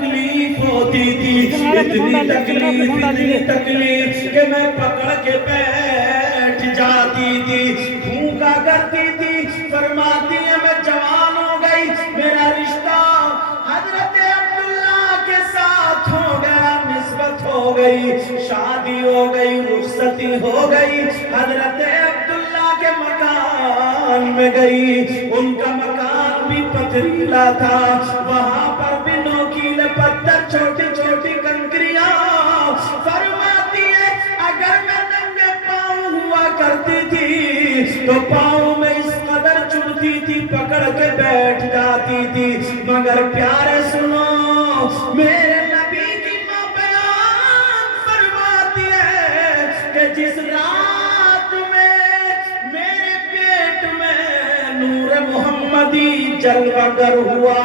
تکلیف ہوتی تھی، اتنی تکلیف کہ میں پکڑ کے بیٹھ جاتی تھی، پھونکا کرتی تھی۔ فرماتی ہے میں جوان ہو گئی، میرا رشتہ حضرت عبداللہ کے ساتھ ہو گیا، نسبت ہو گئی، شادی ہو گئی، رخصتی ہو گئی، حضرت عبداللہ کے مکان میں گئی۔ ان کا مکان بھی پتھریلا تھا، وہاں پر بھی نوکیلے پتھر، چھوٹی چھوٹی کنکریاں۔ فرماتی ہے اگر میں ننگے پاؤں ہوا کرتی تھی تو پاؤں میں اس قدر چڑھتی تھی، پکڑ کے بیٹھ جاتی تھی۔ مگر پیارے سنو، میرے نبی کی ماں بیان فرماتی ہے کہ جس رات میں میرے پیٹ میں نور محمدی جلوہ گر ہوا،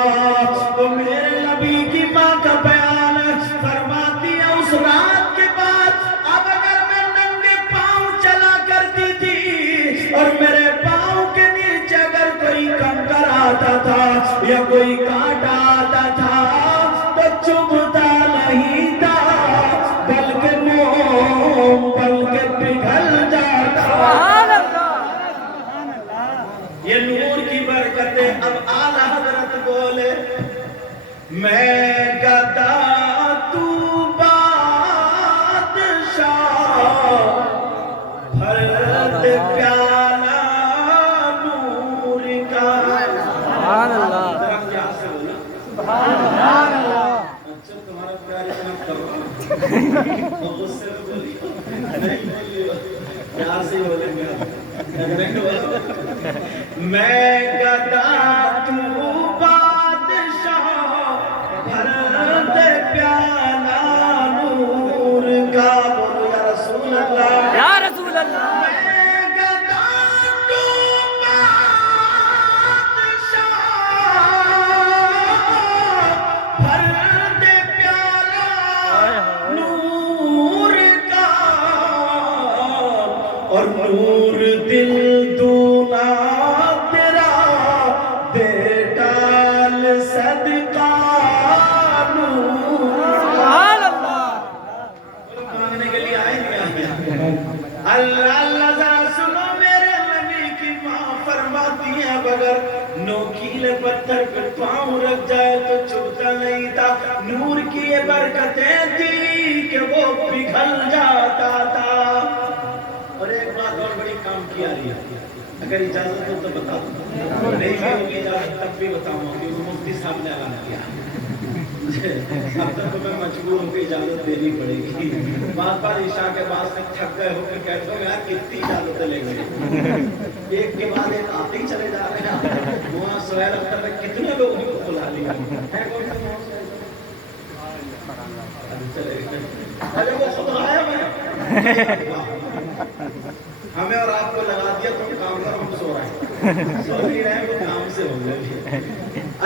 تو میرے نبی کی ماں کا بیان فرماتی ہے اس رات کے بعد اب اگر میں ننگے پاؤں چلا کرتی تھی اور میرے پاؤں کے نیچے اگر کوئی کنکر آتا تھا یا کوئی کانٹا آتا تھا تو چبھتا نہیں تھا بلکہ موم بلکہ پگھل جاتا۔ یہ نور کی برکتیں۔ اب اعلیٰ حضرت بولے میں گدا تو بادشاہ، بھر دے پیالہ نور کا۔ سبحان اللہ۔ ذرا پیار سے بولا سبحان اللہ۔ اچھا تمہارا پیار اتنا کر رہا اور اس سے بولی نہیں بولی، پیار سے بولیں گے۔ میں گدا تو بادشاہ، بھر دے پیالہ نور کا۔ بولو یا رسول اللہ، یا رسول اللہ۔ میں گدا تو بادشاہ، بھر دے پیالہ نور کا، اور نور دل دونا تیرا دے ڈال صدقہ نور۔ سبحان اللہ۔ مانگنے کے لیے آئے نہیں؟ اللہ اللہ۔ ذرا سنو، میرے نبی کی ماں فرماتی ہے اگر نوکیلے پتھر پہ پاؤں رکھ جائے تو چبھتا نہیں تھا۔ نور کی یہ برکتیں تھی کہ وہ پگھل جاتا تھا۔ اور ایک بات اور بڑی کام کی آ رہی ہے، اگر اجازت ہو تو بتا دوں، نہیں بھی ہوگی اجازت تب بھی بتاؤں گا، کیونکہ مفتی صاحب نے اعلان کیا اب تک تو میں مجبور ہوں کہ اجازت دینی پڑے گی۔ بات بات عشاء کے بعد سے تھک گئے ہو کہ کہتے ہو یار کتنی اجازتیں لیں گے، ایک کے بعد ایک آتے ہی چلے جا رہے ہیں۔ وہاں سہیل اختر میں کتنے لوگوں کو بلا لیا ہے، ارے وہ خود غائب ہے، ہمیں اور آپ کو لگا دیا تم کام کرو، ہم سو رہے ہیں، سو نہیں رہے، وہ کام سے ہو گئے۔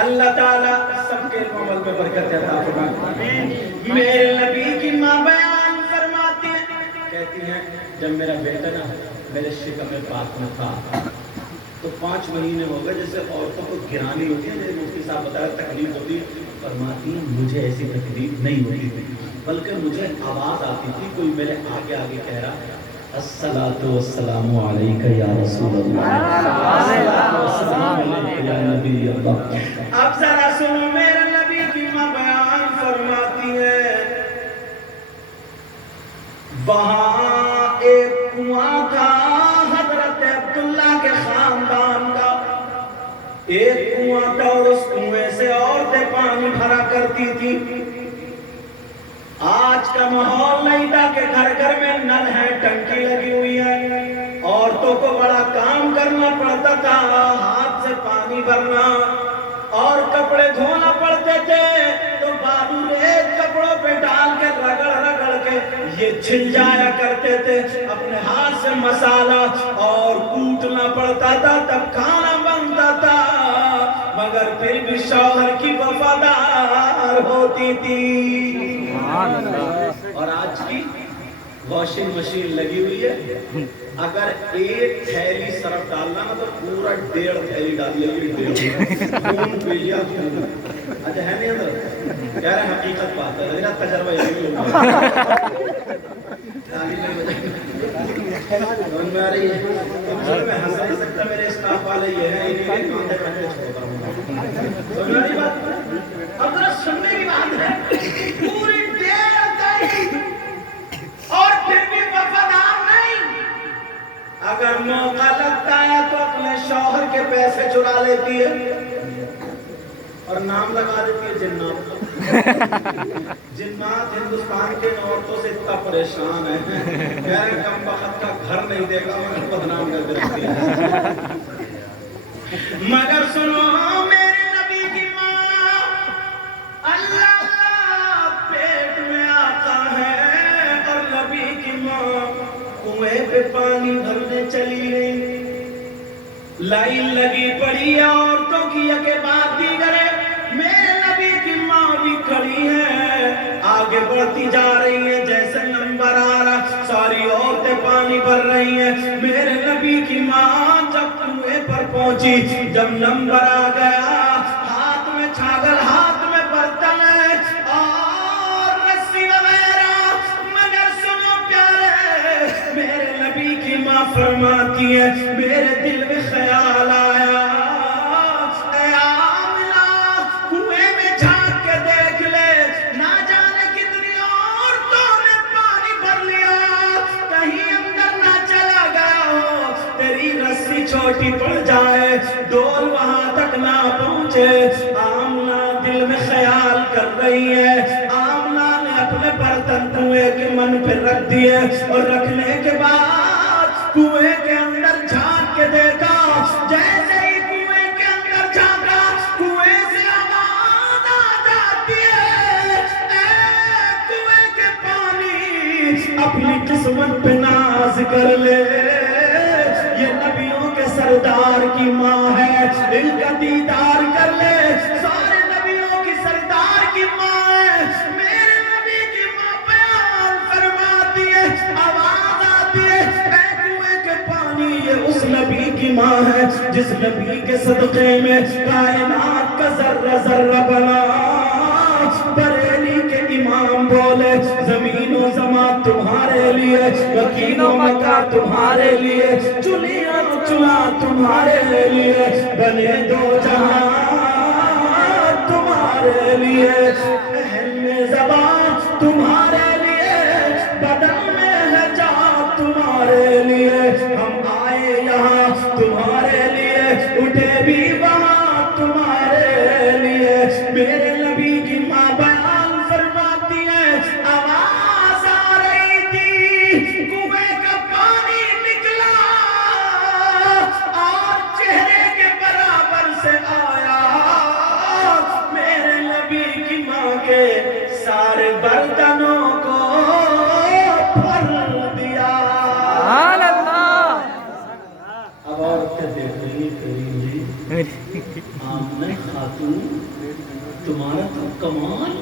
اللہ تعالیٰ سب کے علم عمل میں برکت عطا فرمائے۔ میرے نبی کی ماں بیان فرماتی ہیں، کہتی ہیں جب میرا بیٹا نا میرے شکم پاک میں تھا تو 5 مہینے ہو گئے، جیسے عورتوں کو گرانی ہوتی ہے، جیسے مفتی صاحب بتایا تکلیف ہوتی ہے، فرماتی ہیں مجھے ایسی تکلیف نہیں ہوتی تھی، بلکہ مجھے آواز آتی تھی کوئی میرے آگے آگے کہہ رہا الصلاۃ والسلام علیک یا رسول اللہ، الصلاۃ والسلام علیک یا نبی اللہ۔ اب ذرا سنو، میرے نبی کی ماں بیان فرماتی ہے وہاں ایک کنواں تھا حضرت عبداللہ کے خاندان کا، ایک کنواں تھا اور اس کنویں سے عورتیں پانی بھرا کرتی تھی۔ آج کا ماحول نہیں تھا کہ گھر گھر میں نل ہے، ٹنکی لگی ہوئی ہے، عورتوں کو بڑا کام کرنا پڑتا تھا، ہاتھ سے پانی بھرنا اور کپڑے دھونا پڑتے تھے، تو بالو ریت کپڑوں پہ ڈال کے رگڑ رگڑ کے یہ چھل جایا کرتے تھے، اپنے ہاتھ سے مسالہ اور کوٹنا پڑتا تھا تب کھانا بنتا تھا، مگر پھر بھی شوہر کی وفادار ہوتی تھی۔ اور آج کی واشنگ مشین لگی ہوئی ہے، اگر ایک تھیلی سرف ڈالنا نا تو پورا 1.5 تھیلی ڈال لے گی، اچھا ہے نہیں اندر کہہ رہے حقیقت بات ہے، میرا تجربہ یہی ہوگا۔ میں ہنس نہیں سکتا، میرے اسٹاف والے یہ ہیں، انہیں کاندھے پہ کے چھوڑتا ہوں۔ سمجھ رہی بات؟ اب ذرا سننے کی بات ہے، پوری دیر گئی اور پھر بھی وفادار نہیں۔ اگر موقع لگتا ہے تو اپنے شوہر کے پیسے چرا لیتی ہے اور نام لگا دیتی ہے جنات۔ جنات ہندوستان کے عورتوں سے اتنا پریشان ہے، میرے کم بخت کا گھر نہیں دیکھا، مگر بدنام کر دیتی ہے۔ مگر سنو میرے نبی کی ماں، اللہ پیٹ میں آتا ہے اور نبی کی ماں کنویں پہ پانی بھرنے چلی گئی۔ لائن لگی پڑی ہے عورتوں کی، یکے بعد دیگر ہے، میرے نبی کی ماں بھی کھڑی ہے، آگے بڑھتی جا رہی ہے، جیسے نمبر آ رہا ساری عورتیں پانی بھر رہی ہیں۔ میرے نبی کی ماں جب کنویں پر پہنچی، جب نمبر آ گیا، ہاتھ میں چھاگل، ہاتھ میں برتن اور رسی وغیرہ، مگر سنو پیارے، میرے نبی کی ماں فرماتی ہے، میرے دل میں خیال آیا، اے آمنہ کنویں میں جھانک کے دیکھ لے، نہ جانے کتنی عورتوں نے پانی بھر لیا، کہیں اندر نہ چلا گیا ہو، تیری رسی چھوٹی پڑ جائے، ڈول وہاں تک نہ پہنچے۔ آمنہ دل میں خیال کر رہی ہے، آمنہ نے اپنے برتن کنویں کے من پہ رکھ دیے اور رکھنے کے بعد کنویں کے اندر جھانک کے دیکھا، جیسے ہی کنویں کے اندر جھانکا، کنویں سے آواز آ جاتی ہے، اے کنویں کے پانی اپنی قسمت پہ ناز کر لے، یہ نبیوں کے سردار کی ماں ہے، ان کا دیدار کر لے، سارے نبیوں کی سردار کی ماں ہے۔ میرے نبی کی ماں بیان فرماتی ہے، آواز آتی ہے، اے کنویں کے پانی، یہ اس نبی کی ماں ہے جس نبی کے صدقے میں کائنات کا ذرہ ذرہ بنا۔ بریلی کے امام بولے، زمین و زمان تمہارے لیے، مکین و مکہ تمہارے لیے، چنیا چنا تمہارے لیے، بنے دو جہاں تمہارے لیے، اہل میں زبان تمہارے لیے، بدن میں ہے جان تمہارے لیے، ہم آئے یہاں تمہارے لیے، اٹھے بھی وہاں تمہارے لیے۔ میرے نبی کی ماں بیان فرماتی ہے، آواز آ رہی تھی، کنویں کا پانی نکلا اور چہرے کے برابر سے آیا، میرے نبی کی ماں کے سارے برتنوں کو بھر دیا۔ اب عورتیں دیکھ رہی ہیں، آمنہ خاتون تمہارا تو کمال،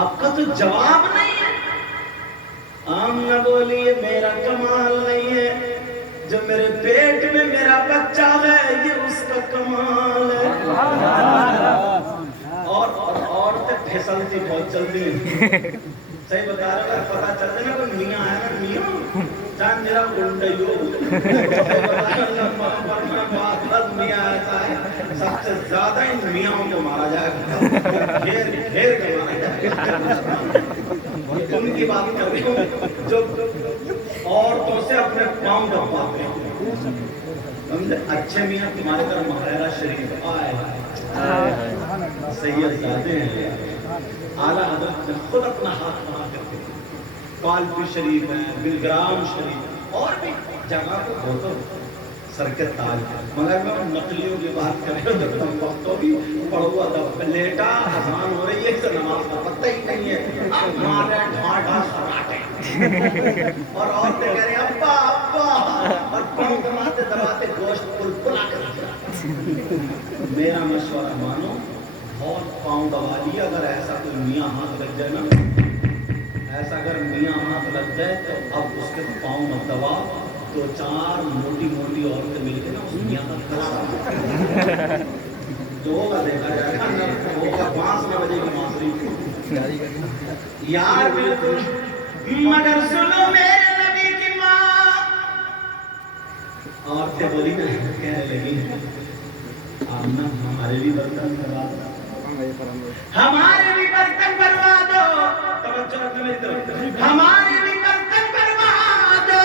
آپ کا تو جواب نہیں ہے۔ آمنہ بولی، یہ میرا کمال نہیں ہے، جو میرے پیٹ میں میرا بچہ ہے یہ اس کا کمال ہے۔ اور عورتیں پھسلتی بہت جلدی ہیں، صحیح بتا رہے ہیں، پتہ چلتا ہے نا کوئی میاں آیا نا، میاں جان میرا الٹا ہی ہو، میاں ایسا ہے سب سے زیادہ ان میاں کو مارا جائے گا، گھیر گھیر کے مارا جائے گا۔ ان کی بات کر رہی ہوں جو عورتوں سے اپنے پاؤں دباتے ہیں۔ اچھے میاں تمہارے طرح مہرہ شریف آئے، سید زادے ہیں، اعلیٰ حضرت نے خود اپنا ہاتھ بنا کرتے ہیں، پالپی شریف ہے، بلگرام شریف اور بھی جگہ کو بہتوں سر کے تاج، مگر میں ان نقلیوں کی بات کر رہا ہوں، جب تم وقتوں بھی پڑھ ہوا تھا، لیٹا اذان ہو رہی ہے، اسے نماز کا پتہ ہی نہیں ہے، اب مارے ڈھاڈا خراٹے، اور عورتیں کہہ رہے ہیں ابا ابا، اور پاؤں دباتے دباتے گوشت پل پلا کر۔ میرا مشورہ مانو، بہت پاؤں دبا لیا، اگر ایسا کوئی میاں ہاتھ لگ جائے نا، ایسا اگر میاں ہاتھ لگ جائے تو اب اس کے پاؤں مت دبا، دو چار موٹی موٹی عورتیں مل کے نا اس میاں کا گلا جو ہوگا دیکھا جائے گا، ہوگا بانس میں بجے گی بانسری یار بالکل. مگر سنو میرے نبی کی ماں عورتیں بولی نا کہنے لگی آمنہ ہمارے بھی برتن کروا دو، ہمارے بھی برتن کروا دو. توجہ رکھنا میری طرف، ہمارے بھی برتن کروا دو.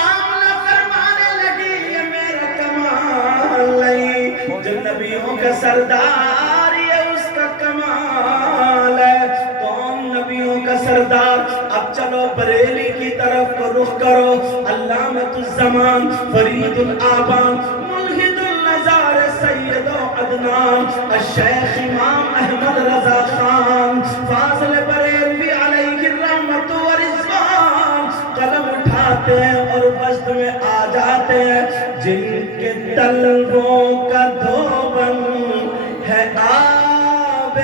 آمنہ فرمانے لگی یہ میرا کمال نہیں، جو نبیوں کا سردار یہ اس کا کمال ہے. کون نبیوں کا سردار؟ اب چلو بریلی کی طرف کو رخ کرو. علامۃ الزمان، فرید الآبان، ملحد النظار، سید و عدنان، الشیخ امام احمد رضا خان، فاضل بریلوی علیہ الرحمت و رضوان قلم اٹھاتے ہیں اور وجد میں آ جاتے ہیں. جن کے طلبوں کا دھوبن ہے آب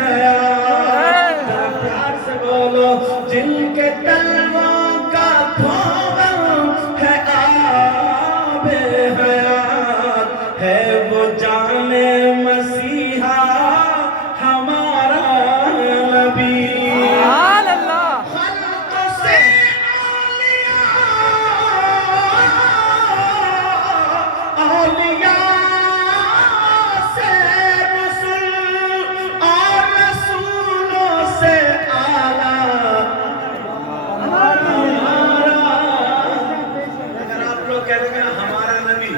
حیات، ذرا پیار سے بولو، جن کے طلبوں کا دھوبن ہے آب حیات، ہے وہ جان مسیحا ہمارا نبی. خلق سے اولیاء سے رسول اور رسولوں سے اعلیٰ ہمارا. اگر آپ لوگ کہہ دیں گے نا ہمارا نبی،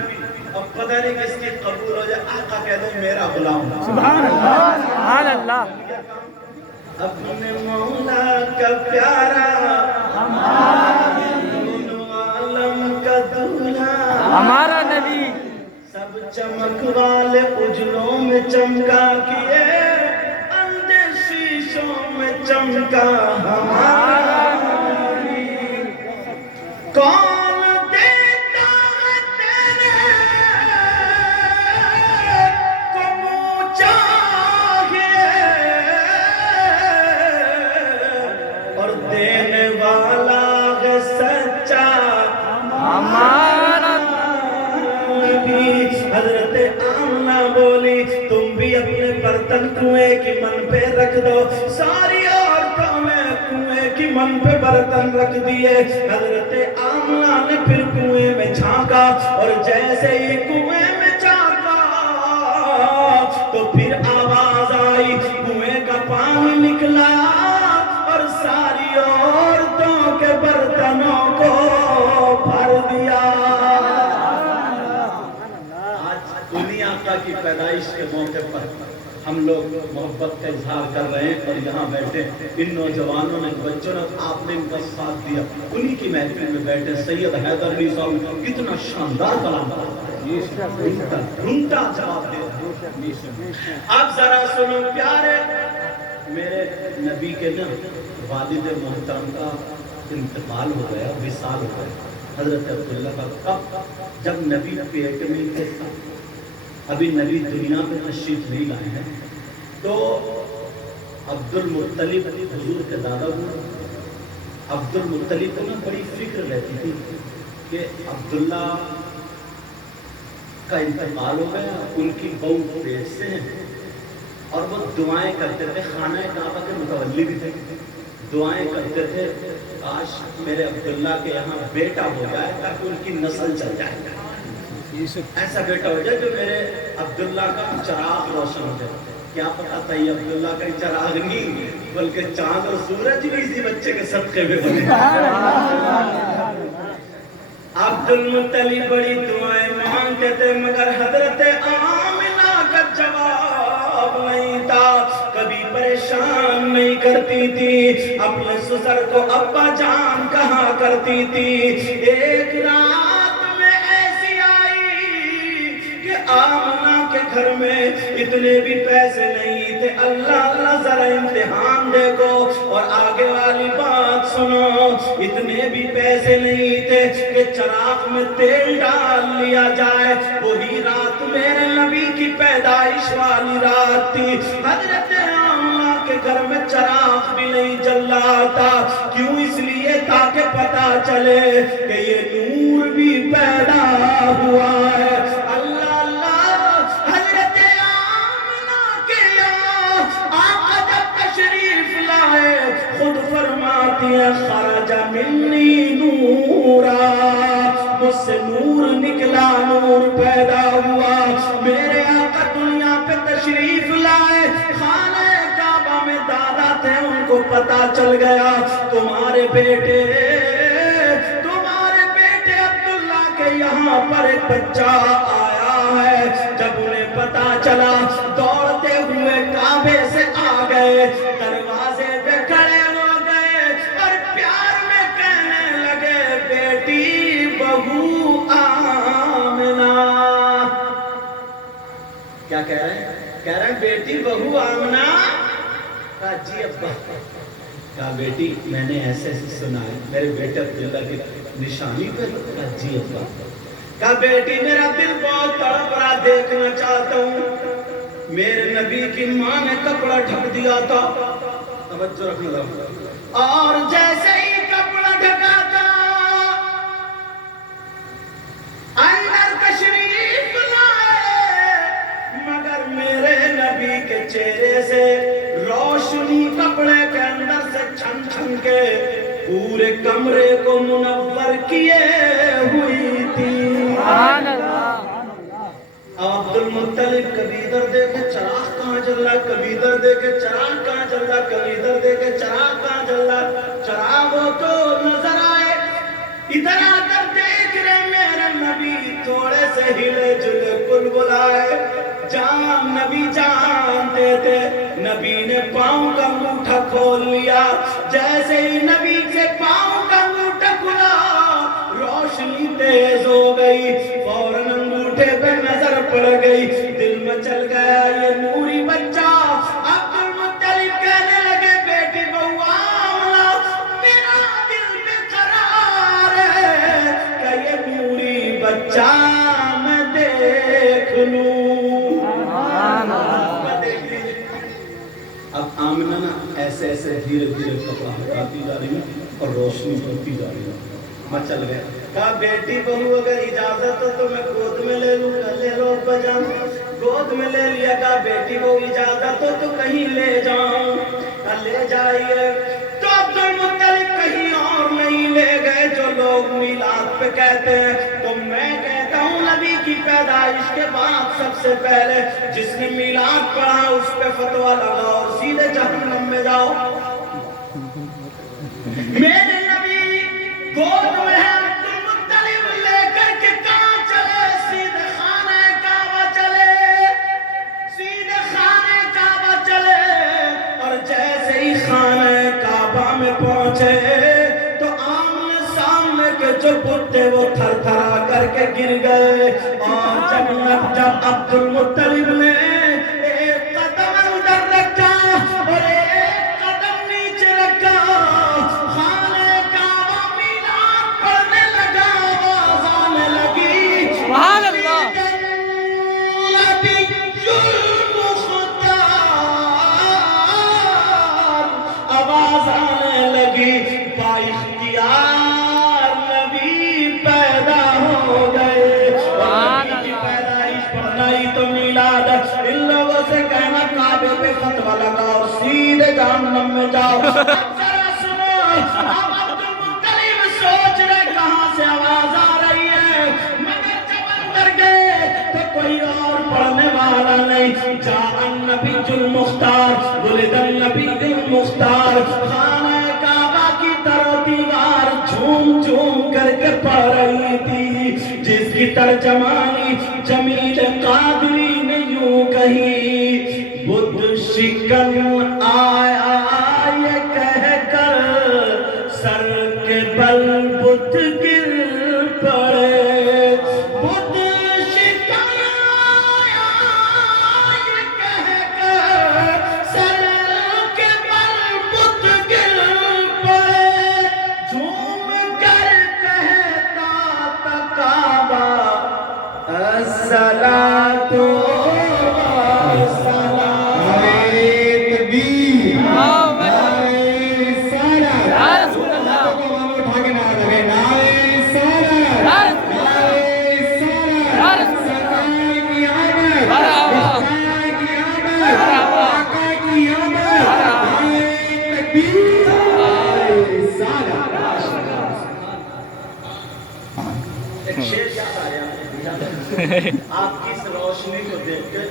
اب پتہ نہیں کس کی قبول ہو جائے. آقا کہہ دیں میرا غلام. سبحان اللہ، سبحان اللہ. اپنے مولا کا پیارا، دونوں عالم کا دولہا، ہمارا نبی سب چمک والے اجلوں میں چمکا کیے، اندھے شیشوں میں چمکا ہمارا نبی. کون دیتا ہے تیرے کو منہ چاہیے، اور دینے والا ہے سچا ہمارا نبی. حضرت آمنہ بولی تم بھی اپنے برتن کنویں کی من پہ رکھ دو. ساری عورتوں میں کنویں کی من پہ برتن رکھ دیے. حضرت آمنہ نے پھر کنویں میں جھانکا، اور جیسے ہی کنویں میں جھانکا تو پھر آواز آئی، کنویں کا پانی نکلا اور ساری عورتوں کے برتنوں کو بھر دیا. دنیا آقا کی پیدائش کے موقع پر ہم لوگ محبت کا اظہار کر رہے ہیں، اور یہاں بیٹھے ان نوجوانوں نے، بچوں نے، آپ نے ان کا ساتھ دیا، انہی کی محفل میں بیٹھے. سید حیدر علی صاحب کتنا شاندار کلام ڈھونڈتا جواب دے. اب ذرا سنو پیارے، میرے نبی کے نا والد محترم کا انتقال ہو گیا، وصال ہو گیا. حضرت عبداللہ کا کب؟ جب نبی پیٹ میں تھے، ابھی نبی دنیا میں تشریف نہیں لائے ہیں، تو عبد المطلب حضور کے دادا ہوئے. عبد المطلب کو نا بڑی فکر رہتی تھی کہ عبداللہ کا انتقال ہو گیا، ان کی بہو پیٹ سے ہیں، اور وہ دعائیں کرتے تھے. خانہ کعبہ کے متولی بھی تھے، دعائیں کرتے تھے کاش میرے عبداللہ کے یہاں بیٹا ہو جائے تاکہ ان کی نسل چل جائے، ایسا بیٹا ہو جائے جو میرے عبداللہ کا چراغ روشن ہو جائے. کیا پتا تھا یہ عبداللہ کا چراغ نہیں بلکہ چاند اور سورج بھی اسی بچے کے صدقے میں بنے. عبد المطلب بڑی دعائیں مانگتے تھے، مگر حضرت آمنہ کا جواب نہیں تھا. کبھی پریشان نہیں کرتی تھی، اپنے سسر کو ابا جان کہا کرتی تھی. ایک رات میں ایسی آئی کہ آمنہ کے گھر میں اتنے بھی پیسے نہیں تھے. اللہ اللہ ذرا امتحان دیکھو، اور آگے والی بات سنو، اتنے بھی پیسے نہیں تھے کہ چراغ میں تیل ڈال لیا جائے. وہی رات میرے نبی کی پیدائش والی رات تھی. حضرت آمنہ کے گھر میں چراغ بھی نہیں جل رہا تھا. کیوں؟ اس لیے تاکہ پتا چلے کہ یہ نور بھی پیدا ہوا ہے. اللہ اللہ. حضرت فرماتی ہیں خرج منی نورا، مجھ سے نور نکلا، نور پیدا ہوا، میرے آقا دنیا پہ تشریف لائے، خانہ کعبہ میں دادا تھے، ان کو پتا چل گیا تمہارے بیٹے عبداللہ کے یہاں پر ایک بچہ آیا ہے۔ جب انہیں پتا چلا دوڑتے ہوئے کعبے سے آ گئے، دروازے پہ کھڑے ہو گئے اور پیار میں کہنے لگے بیٹی بہو آمنہ۔ کیا کہہ رہے ہیں؟ کہہ رہے ہیں بیٹی بہو آمنہ۔ کہا جی ابا۔ کہا بیٹی میں نے ایسے ایسے سنا ہے میرے بیٹے عبداللہ کی نشانی پر۔ کہا جی ابا۔ کہا بیٹی میرا دل بہت تڑپ رہا، دیکھنا چاہتا ہوں، میرے نبی کی ماں نے کپڑا ڈھک دیا تھا، توجہ رکھنا، اور جیسے ہی کپڑا ڈھکا تھا اندر تشریف لائے، مگر میرے نبی کے چہرے سے روشنی کپڑے کے اندر سے چھن چھن کے پورے کمرے کو منور کیے ہوئی تھی۔ سبحان اللہ۔ عبد المطلب کبھی ادھر دیکھے چراغ کہاں جل رہا، کبھی ادھر دیکھے چراغ کہاں جل رہا، کبھی ادھر دیکھے چراغ کہاں جل رہا، چراغ ہو تو نظر آئے، ادھر آ کر دیکھ رہے میرے نبی تھوڑے سے ہلے جلے کل بلائے، جان نبی جانتے تھے، نبی نے پاؤں کا انگوٹھا کھول لیا، جیسے ہی نبی سے پاؤں کا انگوٹھا کھلا روشنی تیز ہو گئی، فوراً انگوٹھے پہ نظر پڑ گئی، دل میں چل گیا یہ نوری بچہ۔ عبد المطلب کہنے لگے بیٹی بہو آمنہ میرا دل بے قرار ہے کہ یہ نوری بچہ میں دیکھ لوں۔ اب آمنہ نا ایسے ایسے دھیرے دھیرے کپڑا ہٹاتی جا رہی ہے اور روشنی بڑھتی جا رہی ہے، مچل گئے۔ کہا بیٹی بہو اگر اجازت ہو تو میں گود میں لے لوں۔ کہا لے لو ابا جان۔ گود میں لے لیا۔ کہا بیٹی بہو اجازت ہو تو کہیں لے جاؤں۔ کہا لے جائیے۔ تو عبد المطلب کہیں اور نہیں لے گئے جو لوگ میلاد پہ کہتے ہیں، تو میں کہتا ہوں نبی کی پیدائش کے بعد سب سے پہلے جس نے میلاد پڑھا اس پہ فتویٰ لگاؤ اور سیدھے جہنم میں جاؤ۔ میرے نبی گود میں ہے، عبد المطلب لے کر کے کہاں چلے؟ سیدھے خانہ کعبہ چلے، سیدھے خانہ کعبہ چلے، اور جیسے ہی خانہ کعبہ میں پہنچے تو آمنے سامنے کے جو بت تھے وہ تھر تھرا کر کے گر گئے، اور جب عبد المطلب نے ایک قدم اندر رکھا اور ایک قدم نیچے رکھا، خانہ کعبہ میلاد پڑھنے لگا، آواز آنے لگی سبحان اللہ۔ آواز آنے لگی با اختیار نبی پیدا ہو گئے۔ اور نبی کی پیدائش پڑھنا ہی تو میلاد ہے۔ ان لوگوں سے کہنا کعبے پہ فتویٰ لگاؤ اور سیدھے جہنم میں جاؤ۔ اب ذرا سنو، اب عبد المطلب سوچ رہے کہاں سے آواز آ رہی ہے، مگر جب اندر گئے تو کوئی اور پڑھنے والا نہیں۔ جاء النبی المختار، ولد النبی المختار، خانہ کعبہ کی در و دیوار جھوم جھوم کر کے پڑھ رہی تھی، جس کی ترجمانی جمیل قادری نے یوں کہی، بدھ شکن آیا یہ کہہ کر سر کے بل بدھ گر پڑے، بدھ شکن آیا یہ کہہ کر سر کے بل بدھ گر پڑے، جھوم کر کہتا تھا کعبہ الصلاۃ والسلام۔ شیر یاد آیا آپ کی اس روشنی کو دیکھ کے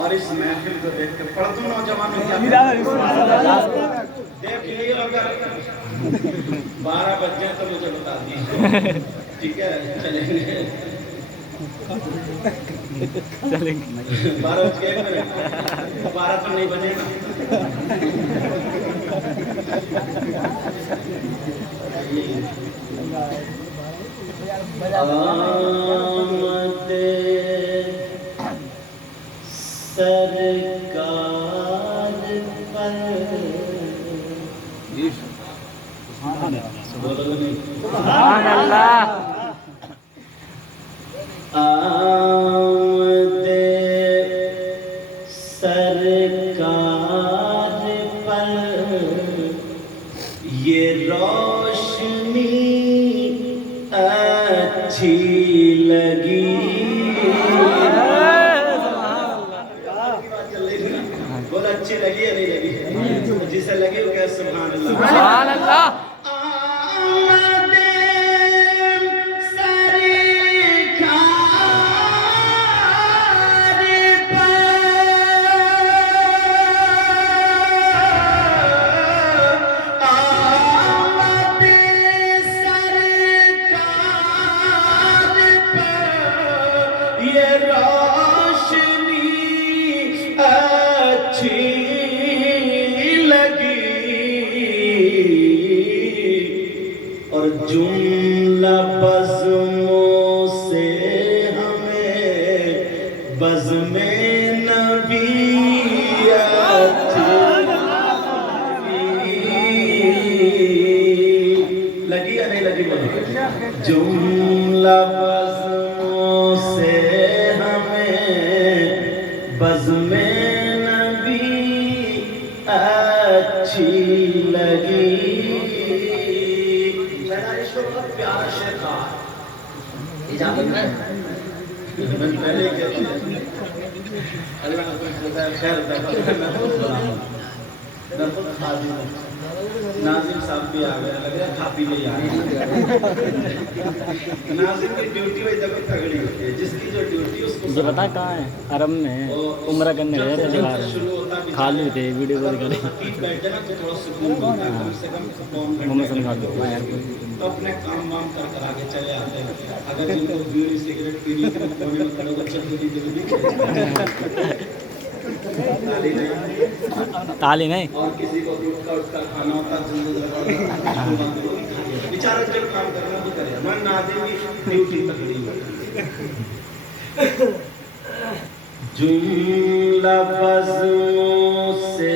اور اس محفل کو دیکھ کے پڑھ دوں نوجوانوں کیا دیکھ لیے اگر 12 بجے تو مجھے بتا دیجیے ٹھیک ہے چلیں گے 12 بج گئے 12 تو نہیں بجے گا آمد سرکار پر سبحان اللہ آمد سرکار پر یہ روشنی اچھی لگی بول اچھی لگی یا نہیں لگی جسے لگی وہ کہے سبحان اللہ سبحان اللہ اور جملہ بزموں سے ہمیں بزم نبیت لگی یا نہیں لگی بولو جملہ بزموں سے ہمیں بزم نبی اچھی لگی پیارا شیخ تھا اجازت ہے میں پہلے کہتی ہوں اللہ کا خیر میں خود خادم ہوں ناظم صاحب بھی آ گیا لگ رہا کھا پی نہیں آ گیا ناظم کی ڈیوٹی وہی تک تگڑی ہوتی ہے جس کی جو ڈیوٹی اس کو مجھے پتا کہاں ہے حرم میں عمرہ کرنے گئے تھے جگہ خالو تھے ویڈیو کال کرے بیٹھے نا تو تھوڑا سکون ملتا ہے کم سے کم محمد صلی اللہ علیہ تو اپنے کام وام کر آگے چلے آتے ہیں اگر جن کو بیڑی سگریٹ پینی تو کونے میں کھڑے ہو چل کے دل تالی نہیں اور کسی کو اٹھ کر کھانا ہوتا بیچارہ جب کام کرنا تو کرے میں ناظم کی ڈیوٹی تکڑی جملہ بزموں سے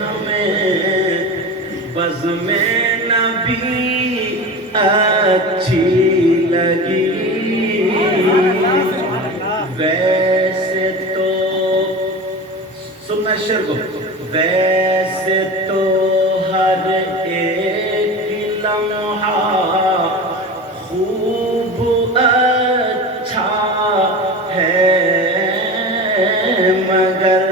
ہمیں بزم نبی اچھی لگی ویسے تو سننا شعر کو ویسے تو ہر ایک لمحہ خوب اچھا ہے مگر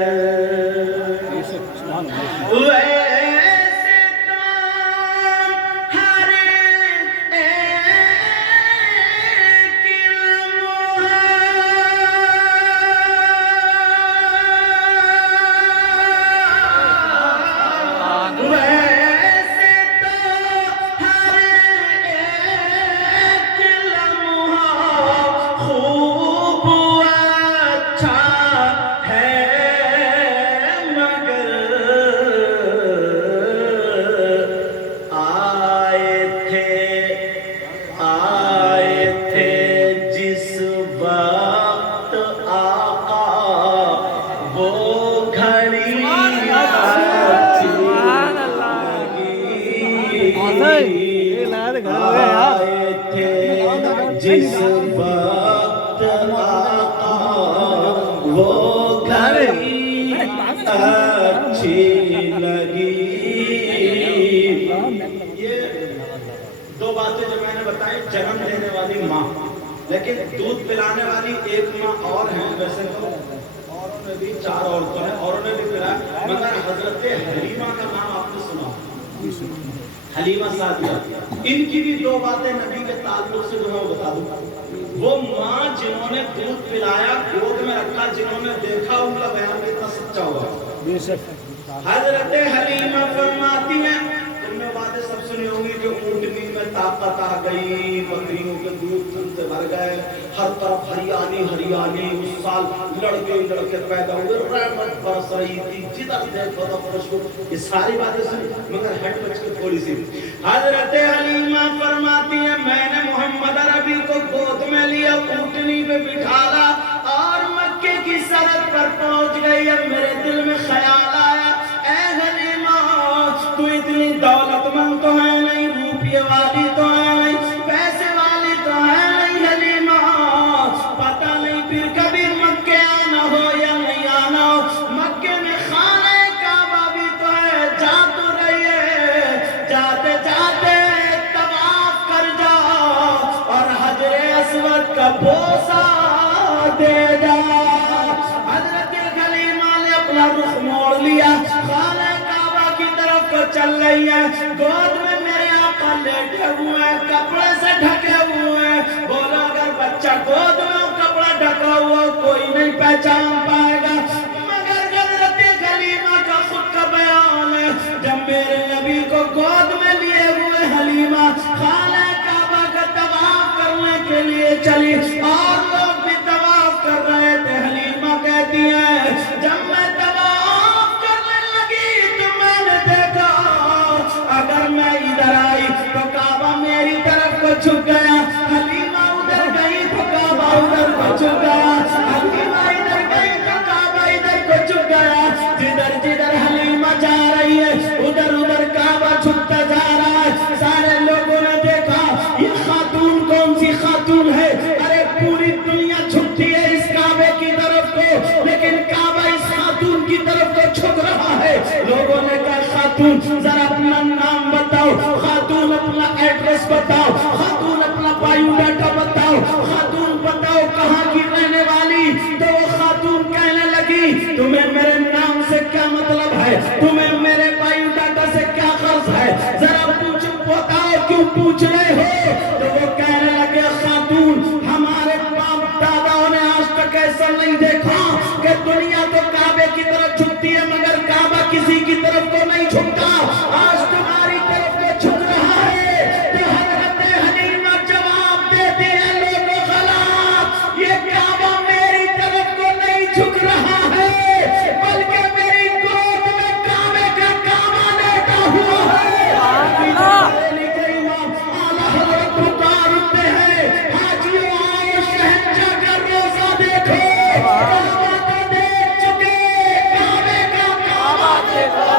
جس وقت آقا وہ گھڑی اچھی لگی. یہ دو باتیں جو میں نے بتائی، جنم دینے والی ماں، لیکن دودھ پلانے والی ایک ماں اور ہیں. ویسے تو اوروں میں بھی 4 عورتوں ہیں، اوروں نے بھی پلایا، مگر حضرت حلیمہ کا نام آپ نے سنا، حلیمہ سعدیہ. ان کی بھی 2 باتیں نبی کے تعلق سے جو میں بتا دوں. وہ ماں جنہوں نے دودھ پلایا گود میں رکھا جنہوں نے دیکھا ان کا بیان کتنا سچا ہوا. حضرت حلیمہ فرماتی ہیں تم نے باتیں سب سنی ہوں گی کہ اونٹنی میں طاقت آ گئی, بکریوں کے دودھ سے بھر گئے, ہر طرف ہریالی ہریالی, اس سال لڑکے پیدا ہوئے, رحمت برس رہی تھی, جدھر دیکھو تو خوشبو. یہ ساری باتیں سنی مگر ہٹ بچ کے تھوڑی سی. حضرت حلیمہ فرماتی ہیں میں نے محمد عربی کو گود میں لیا, اونٹنی پہ بٹھالا اور مکے کی سرحد پر پہنچ گئی. اب میرے دل میں خیال آیا اے حلیمہ تو اتنی دولت مند تو ہے نہیں, روپیے والی تو ہے نہیں, پیسے والی تو ہے نہیں حلیمہ, پتہ نہیں پھر کبھی مکے آنا ہو یا نہیں آنا ہو. مکے میں خانہ کعبہ بھی تو ہے, جا تو رہی ہے, جاتے جاتے طواف کر جاؤ اور حجر اسود کا بوسہ دے جاؤ. حضرت حلیمہ نے اپنا رخ موڑ لیا, خانہ کعبہ کی طرف کو چل رہی ہے. گود میں میرے آقا لیٹے ہوئے ہیں, کپڑے سے ڈھکے ہوئے ہیں. بولا اگر بچہ گود میں کپڑا ڈھکا ہوا کوئی نہیں پہچان پائے گا. مگر حضرت حلیمہ کا خود کا بیان ہے جب میرے نبی کو گود میں لیے ہوئے حلیمہ خانہ کعبہ کا طواف کرنے کے لیے چلی اور لوگ بھی طواف کر رہے تھے. حلیمہ کہتی ہیں جب میں طواف کرنے لگی تو میں نے دیکھا اگر میں ادھر آئی تو کعبہ میری طرف کو جھک گیا, حلیمہ ادھر گئی تو کعبہ ادھر کو جھک گیا, حلیمہ ادھر گئی تو کعبہ ادھر کو جھک گیا. جدھر جدھر حلیمہ جا رہی ہے ادھر ادھر کعبہ جھکتا جا رہا ہے. سارے لوگوں نے دیکھا یہ خاتون کون سی خاتون ہے, ارے پوری دنیا جھکتی ہے اس کعبے کی طرف کو لیکن کعبہ اس خاتون کی طرف کو جھک رہا ہے. لوگوں نے کہا خاتون ذرا اپنا نام بتاؤ, خاتون اپنا ایڈریس بتاؤ, خاتون اپنا بایو ڈاٹا بتاؤ, خاتون بتاؤ کہاں کی رہنے والی. تو وہ خاتون کہنے لگی تمہیں میرے نام سے کیا مطلب ہے, تمہیں میرے بایو ڈاٹا سے کیا غرض ہے, ذرا پوچھو بتاؤ کیوں پوچھ رہے ہو. تو وہ کہنے لگے خاتون ہمارے باپ داداؤں نے آج تک ایسا نہیں دیکھا کہ دنیا تو کعبے کی طرف جھکتی ہے مگر کعبہ کسی کی طرف کو نہیں جھکتا, آج تمہاری طرف کو جھک رہا ہے. تو حضرت حلیمہ جواب دیتی ہے لوگوں غلط, یہ کعبہ میری طرف کو نہیں جھک رہا ہے بلکہ میری گود میں کعبے کا کعبہ لیٹا ہوا ہے. اعلیٰ حضرت اتارتے ہیں حاجیوں آؤ شہنشاہ کا روزہ دیکھو, کعبہ تو دیکھ چکے کعبے کا کعبہ دیکھو.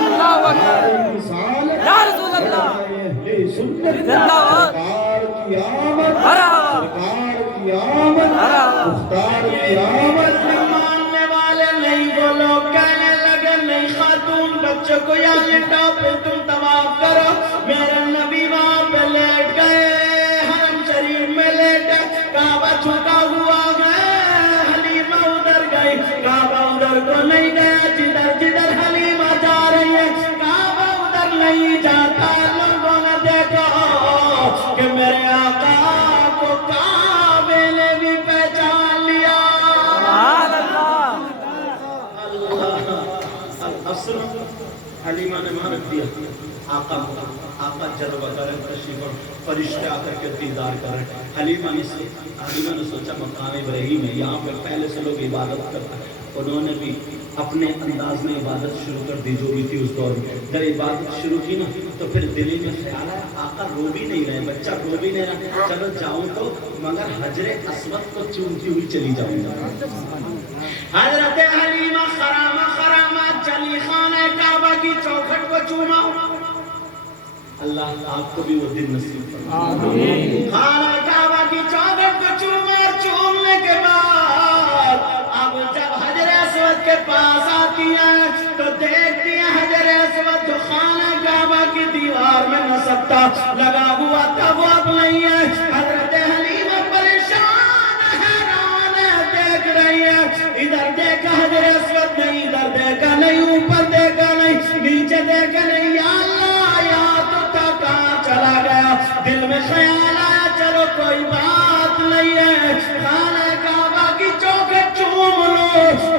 اللہ اکبر یا رسول اللہ زندہ باد ماننے والے نہیں, وہ لوگ کہنے لگے نہیں خاتون بچوں کو یا لٹا پہ تم طواف کرو. میرے نبی وہاں پہ لیٹ گئے, حرم شریف میں لیٹ گئے, کعبہ جھکا ہوا گئے. حلیمہ ادھر گئی, کعبہ ادھر کو نہیں گیا. جدھر جدھر حلیمہ جا رہی ہے کعبہ ادھر نہیں جاتا. لوگوں نے دیکھا کہ میرے آقا کو کعبے نے بھی پہچان لیا. سبحان اللہ. اب سنو, حلیمہ نے وہاں رکھ دیا آقا کو, آقا جلوہ کریں تشریف اور فرشتے آ کر کے دیدار کریں. حلیمہ نے سوچا مقام ابراہیم ہے, یہاں پہ پہلے سے لوگ عبادت کرتے ہیں. انہوں نے بھی اپنے انداز میں عبادت شروع کر دی جو بھی تھی اس دور میں. جب عبادت شروع کی نا تو پھر دل میں خیال آیا آقا رو بھی نہیں رہے, بچہ رو بھی نہیں رہا, چلو جاؤں تو مگر حجر اسود کو چومتی ہوئی چلی جاؤں گا. حضرت حلیمہ خرامہ چلی خانہ کعبہ کی چوکھٹ کو چوما. اللہ آپ کو بھی وہ دن نصیب فرمائے. خانہ کعبہ کی چوکھٹ کو چوما, اور چومنے کے بعد اب جب حجر اسود کے پاس آتی ہیں تو دیکھتی ہیں حجر اسود جو خانہ کعبہ کی دیوار میں نصب لگا ہوا تھا وہ اب نہیں ہے. حضرت حلیمہ پریشان حیران دیکھ رہی ہے, ادھر دیکھا حجر اسود نہیں, ادھر دیکھا نہیں, اوپر دیکھا نہیں, نیچے دیکھا نہیں. یا اللہ یا تو تھا کہاں چلا گیا. دل میں خیال آیا چلو کوئی بات نہیں ہے، خانہ کعبہ کی چوکھٹ چوم لو۔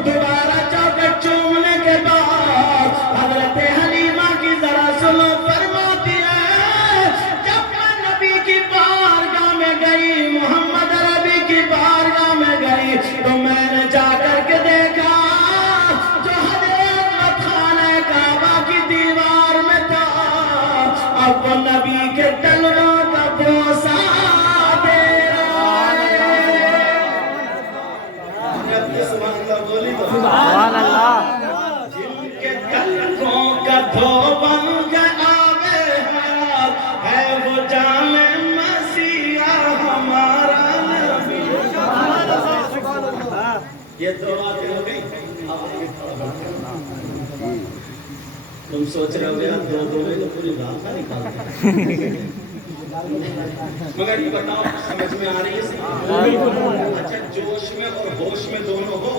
دوبارہ چوکھٹ چومنے کے بعد حضرت حلیمہ کی ذرا سنو، فرماتی ہے جب میں نبی کی بارگاہ میں گئی، محمد عربی کی بارگاہ میں گئی، تو میں نے جا کر کے دیکھا جو حضرت خانہ کعبہ کی دیوار میں تھا، اب وہ نبی کے تلووں کا بوسہ دے رہا ہے۔ سبحان اللہ۔ جن کے قلبوں کا دھوبن آوے ہے وہ جامع مسیح ہمارا نبی۔ یہ دو باتیں ہو گئی۔ تم سوچ رہے ہو یار دو میں تو پوری رات کا نکالتے، مگر یہ بتاؤ سمجھ میں آ رہی ہے؟ اچھا جوش میں اور ہوش میں دونوں ہو،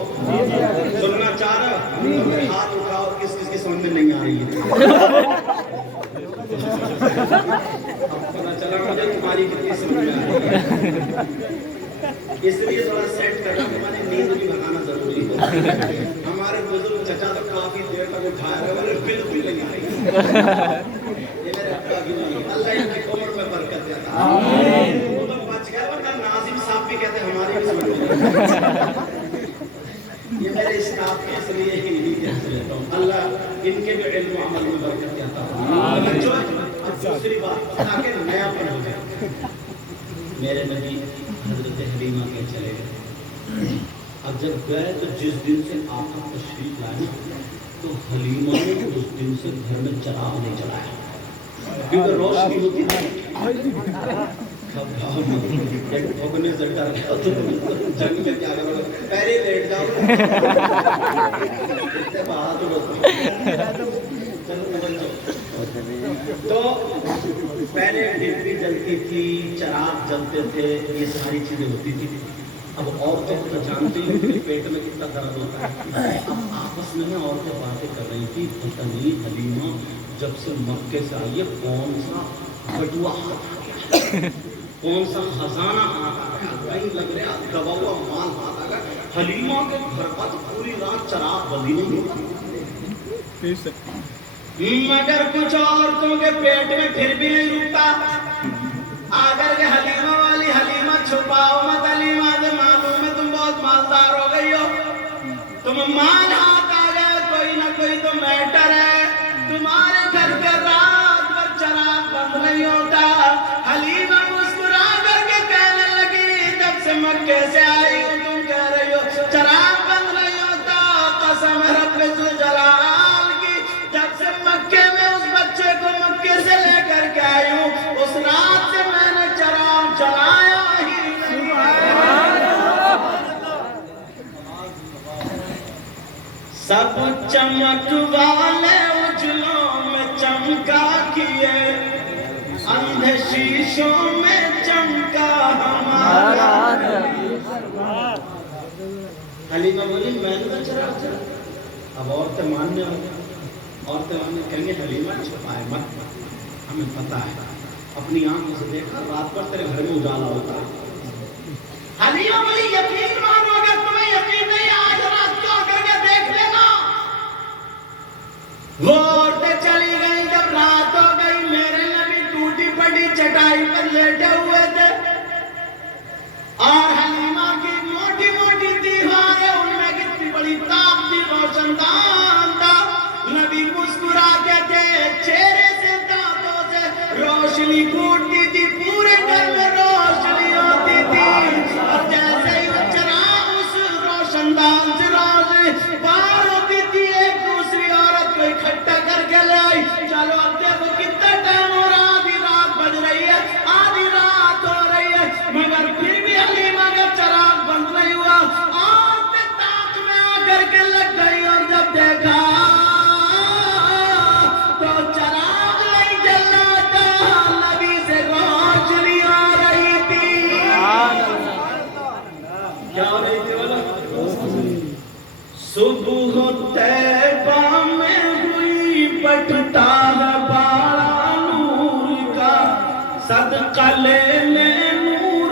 سننا چاہ رہا ہو ہاتھ اٹھاؤ، کس کس کی سمجھ میں نہیں آ رہی ہے؟ پتا چلا مجھے تمہاری کتنی سمجھ میں آ رہی ہے، اس لیے تھوڑا سیٹ کرنا، ہماری نیند بھی بھگانا ضروری ہے۔ ہمارے بزرگ چچا تو کافی دیر تک اٹھایا ہے اور بالکل نہیں آئی، یہ میرے ابا کی نہیں، اللہ ان کی عمر میں برکت دیتا ہے، وہ تو بچ گیا، ورنہ ناظم صاحب بھی کہتے ہیں ہماری بھی سمجھ میں، یہ میرے اسٹاف کے اس لیے ہی نہیں کہتے لیتا ہوں، اللہ ان کے بھی علم و عمل میں برکت دیتا ہے۔ اب دوسری بات تاکہ نیا پن ہو جائے، میرے نبی حضرت حلیمہ کے چلے گئے، اب جب گئے تو جس دن سے آقا تشریف لائے تو حلیمہ نے اس دن سے گھر میں چراغ نہیں جلایا، کیونکہ روشنی ہوتی تھی۔ بھگنے سے ڈر گیا تو جنگ میں کیا کرو گے، پہلے لیٹ جاؤ، اتنے بہادر ہوتے تو پہلے ڈبی جلتی تھی، چراغ جلتے تھے، یہ ساری چیزیں ہوتی تھی۔ اب عورتیں تو جانتے ہیں پیٹ میں کتنا درد ہوتا ہے، اب آپس میں عورتیں باتیں کر رہی تھی، پتہ نہیں حلیمہ جب سے مکے سے آئی ہے کون سا بٹوا ہاتھ آ گیا، کون سا خزانہ ہاتھ آ گیا، کہیں لگ رہا دبا ہوا مال ہاتھ آ گیا۔ حلیمہ کے گھر پر پوری رات چراغ بندی نہیں ہوتا، مگر کچھ عورتوں کے پیٹ میں پھر بھی نہیں رکتا، اگر کہ حلیمہ والی حلیمہ چھپاؤ مت، حلیمہ سے معلوم ہے تم بہت مالدار ہو گئی ہو، تم مال ہاتھ آ گیا، کوئی نہ کوئی تو میٹر ہے، تمہارے گھر کے رات بھر چراغ بند نہیں ہوتا۔ حلیمہ مسکرا کر کے کہنے لگی جب سے مکے سے آئی ہوں تم کہہ رہی ہو چراغ بند نہیں ہوتا، قسم ہے رب ذوالجلال کی، جب سے مکے میں اس بچے کو مکے سے لے کر کے آئی ہوں اس رات سے میں نے چراغ جلایا ہی نہیں۔ سب چمک والے اجلوں میں چمکا کیے، اندھے شیشوں میں چمکا ہمارا۔ حلیمہ بولی میں نے تو چراغ جلا، اب عورتیں ماننے کہیں گے حلیمہ چھپائے مت، ہمیں پتہ ہے، اپنی آنکھوں سے دیکھا رات پر تیرے گھر میں اجالا ہوتا ہے۔ حلیمہ بولی یقین مانو، اگر تمہیں یقین نہیں آج رات کو کر کے دیکھ لینا۔ وہ عورتیں چلی گئی، جب رات ہو گئی میرے نبی ٹوٹی پڑی چٹائی پر لیٹے ہوئے تھے، اور حلیمہ کی موٹی موٹی دیواریں، ان میں کتنی بڑی تاب تھی، روشن دان تھا، نبی مسکرا کے تھے، چہرے سے دانتوں سے روشنی پھوٹتی تھی، پورے گھر میں روشنی ہوتی تھی، اور جیسے ہی وہ چراغ اس روشن دان سے روشنی باہر ہوتی تھی، ایک دوسری عورت کو اکٹھا کر کے لے آئی، چلو اب دیکھو کتنا ٹائم ہو رہا، آدھی رات بج رہی ہے، آدھی رات ہو رہی ہے، مگر پھر بھی حلیمہ کا چراغ بند نہیں ہوا، عورتیں تاک میں آ کر کے لگ گئی، اور جب دیکھا تو چراغ نہیں جل رہا تھا، نبی سے روشنی آ رہی تھی۔ کیا ہو رہی تھی بولا؟ صبح طیبہ میں ہوئی بٹتا ہے باڑا نور کا، صدقہ لے لے نور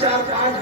4-5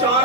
4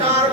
4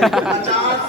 50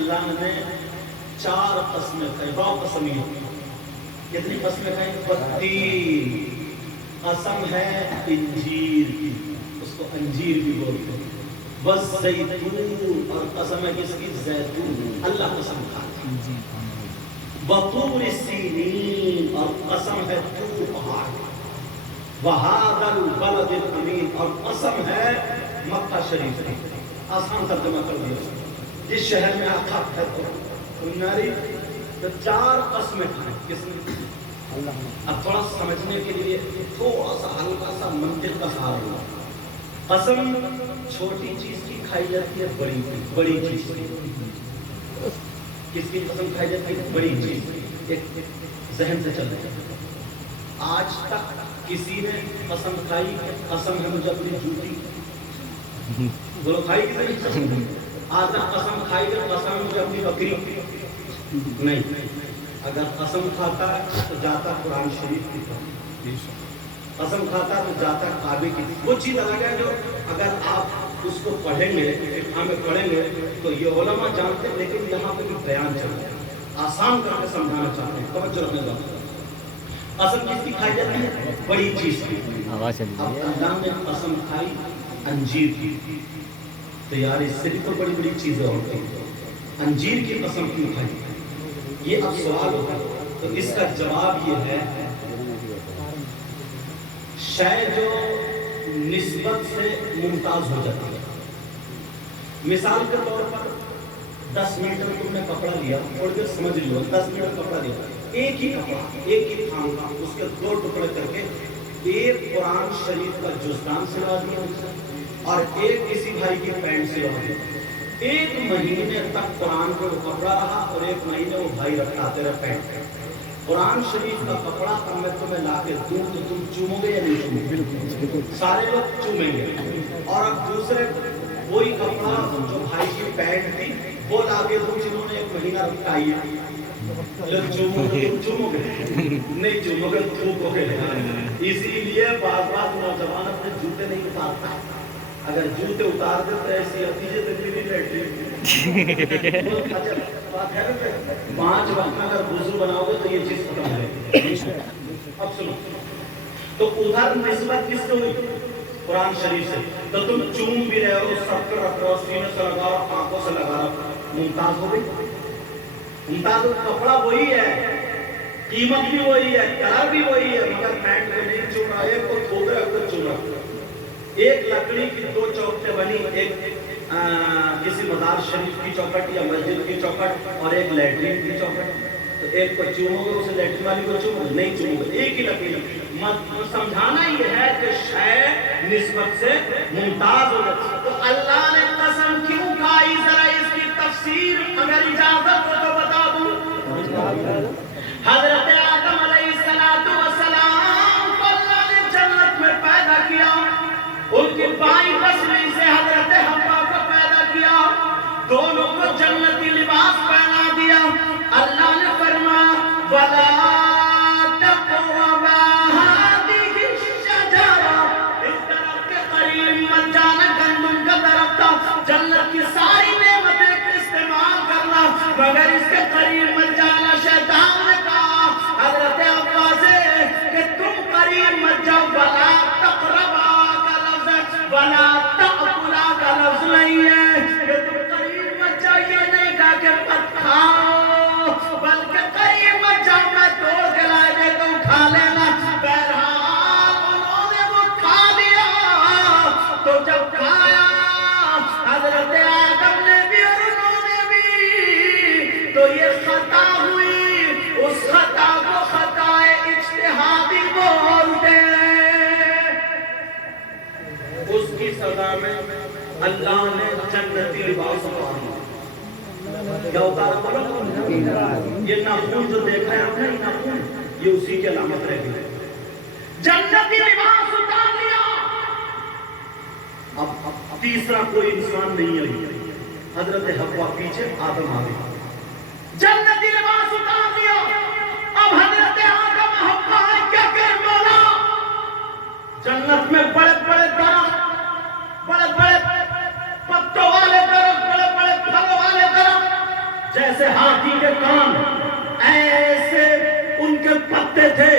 اللہ نے 4 قسمیں کھائی، 2 قسمیاں، کتنی قسمیں کھائی؟ 32 قسم ہے انجیر کی، اس کو انجیر بھی بولتے ہیں، والزیتون، اور قسم ہے کس کی؟ زیتون، اللہ قسم کھاتا ہے، وطور سینین، اور قسم ہے طور پہاڑ، وہذا البلد الامین، اور قسم ہے مکہ شریف کی۔ آسان ترجمہ کر دیا، جس شہر میں آقا ہے تو ناری تو 4 قسمیں کھائیں، کس نے؟ اب تھوڑا سمجھنے کے لیے تھوڑا سا ہلکا سا منطق کا سہارا لو۔ قسم چھوٹی چیز کی کھائی جاتی ہے بڑی چیز کی۔ کس کی قسم کھائی جاتی ہے؟ بڑی چیز کی۔ ایک ذہن سے چل رہا ہے، آج تک کسی نے قسم کھائی قسم ہے مجھے اپنی جوتی، بولو کھائی کسی نے؟ آج تک قسم کھائی قسم ہے مجھے اپنی بکری، نہیں۔ اگر قسم کھاتا تو جاتا قرآن شریف کی طرف، قسم کھاتا تو جاتا کعبے کی طرف۔ وہ چیز الگ ہے جو اگر آپ اس کو پڑھیں گے، ہمیں پڑھیں گے تو یہ علماء جانتے ہیں، لیکن یہاں پہ بھی بیان چل رہا ہے، آسان کر کے سمجھانا چاہتے ہیں، توجہ رکھنے کا۔ قسم کس کی کھائی جاتی ہے؟ بڑی چیز کی۔ اب اللہ نے قسم کھائی انجیر کی، تو یار اس سے بھی تو بڑی بڑی چیزیں ہوتی ہیں، انجیر کی قسم کیوں کھائی؟ یہ اب سوال ہوتا ہے، تو اس کا جواب یہ ہے، شے جو نسبت سے ممتاز ہو جاتی ہے۔ مثال کے طور پر 10 میٹر تم نے کپڑا لیا، اور جو سمجھ لو 10 میٹر کپڑا لیا، ایک ہی کپڑا، ایک ہی تھام کا، اس کے 2 ٹکڑے کر کے ایک قرآن شریف کا جزدان سلا دیا اور ایک کسی بھائی کی پینٹ سلا دیا، 1 مہینے تک قرآن کو وہ کپڑا رہا اور 1 مہینے وہ بھائی رکھاتے رہے پینٹ۔ قرآن شریف کا کپڑا اب میں تمہیں لا کے دوں تو تم چومو گے یا نہیں چومو گے؟ سارے لوگ چومیں گے۔ اور اب دوسرے وہی کپڑا جو بھائی کی پینٹ تھی وہ لا کے دوں جنہوں نے 1 مہینہ رکھائی ہے، چومو گے؟ چومو گے نہیں، چومو گے تھوکو گے۔ اسی لیے بعض نوجوان اپنے جوتے نہیں اتارتا، اگر جوتے اتار دے تو ایسی نتیجے تک بھی بیٹھے۔ 5 وقت میں اگر وضو بناؤ گے تو یہ چیز ختم ہے۔ اب سنو، تو ادھر نسبت کس سے ہوئی؟ قرآن شریف سے۔ تو تم چوم بھی رہے ہو، سب کر رکھ رہو، سینے سے لگاؤ، آنکھوں سے لگا رہو، ممتاز ہو گئی۔ ممتاز کپڑا وہی ہے، قیمت بھی وہی ہے، کلر بھی وہی ہے، مگر پینٹ کو نہیں چوم رہا ہے، ایک کو تھوک رہا ہے، ایک کو چوم رہا ہے۔ ایک لکڑی کی 2 چوکھٹیں بنی، ایک کسی مزار شریف کی چوکھٹ یا مسجد کی چوکھٹ اور ایک لیٹرین کی چوکھٹ، تو ایک کو چومو گے اسے لیٹرین والی کو چومو گے نہیں چومو گے، ایک ہی لکڑی۔ سمجھانا یہ ہے کہ شے نسبت سے ممتاز ہو جاتی ہے۔ تو اللہ نے قسم کیوں کھائی؟ ذرا اس کی تفسیر اگر اجازت ہو تو بتا دوں۔ حضرت آدم علیہ السلام کو اللہ نے جنت میں پیدا کیا، ان کی بائیں پسلی سے حضرت حوا کو پیدا کیا، دونوں کو جنتی لباس پہنا دیا۔ اللہ نے فرمایا وَلَا تَقْرَبَا هَٰذِهِ الشَّجَرَةَ، اس درخت کے قریب مت جانا، گندم کا درخت تھا، جنت کی ساری نعمتیں استعمال کرنا مگر اس کے قریب مت جانا۔ شیطان نے کہا حضرت حوا سے کہ تم قریب مت جاؤ، وَلَا تَقْرَبَا کا لفظ، وَلَا تَأْكُلَا کا لفظ نہیں ہے کہ تم قریب مت جاؤ، یہ نہیں کہا کہ مت کھاؤ، بلکہ قریب مت جاؤ، میں توڑ کے لائے دیتا ہوں، کھا لینا۔ بہرحال انہوں نے وہ کھا لیا، تو جب کھایا حضرت آدم نے بھی اور انہوں نے بھی، تو یہ خطا ہوئی، اس خطا کو خطائے اجتہادی بولتے ہیں۔ اس کی سزا میں اللہ نے جنتی لباس اتارا۔ کیا اتارا بولو؟ یہ ناخن جو دیکھ رہے ہیں آپ نے، یہ ناخن یہ اسی کی علامت رہ گئی، جنتی لباس اتار لیا۔ اب تیسرا کوئی انسان نہیں ہے، حضرت حوا پیچھے، آدم آگے، جنتی لباس اتار لیا۔ اب حضرت آدم حوا کیا کر مولا؟ جنت میں بڑے بڑے درخت، بڑے بڑے پتوں والے درخت، بڑے بڑے پھلوں والے درخت، تھے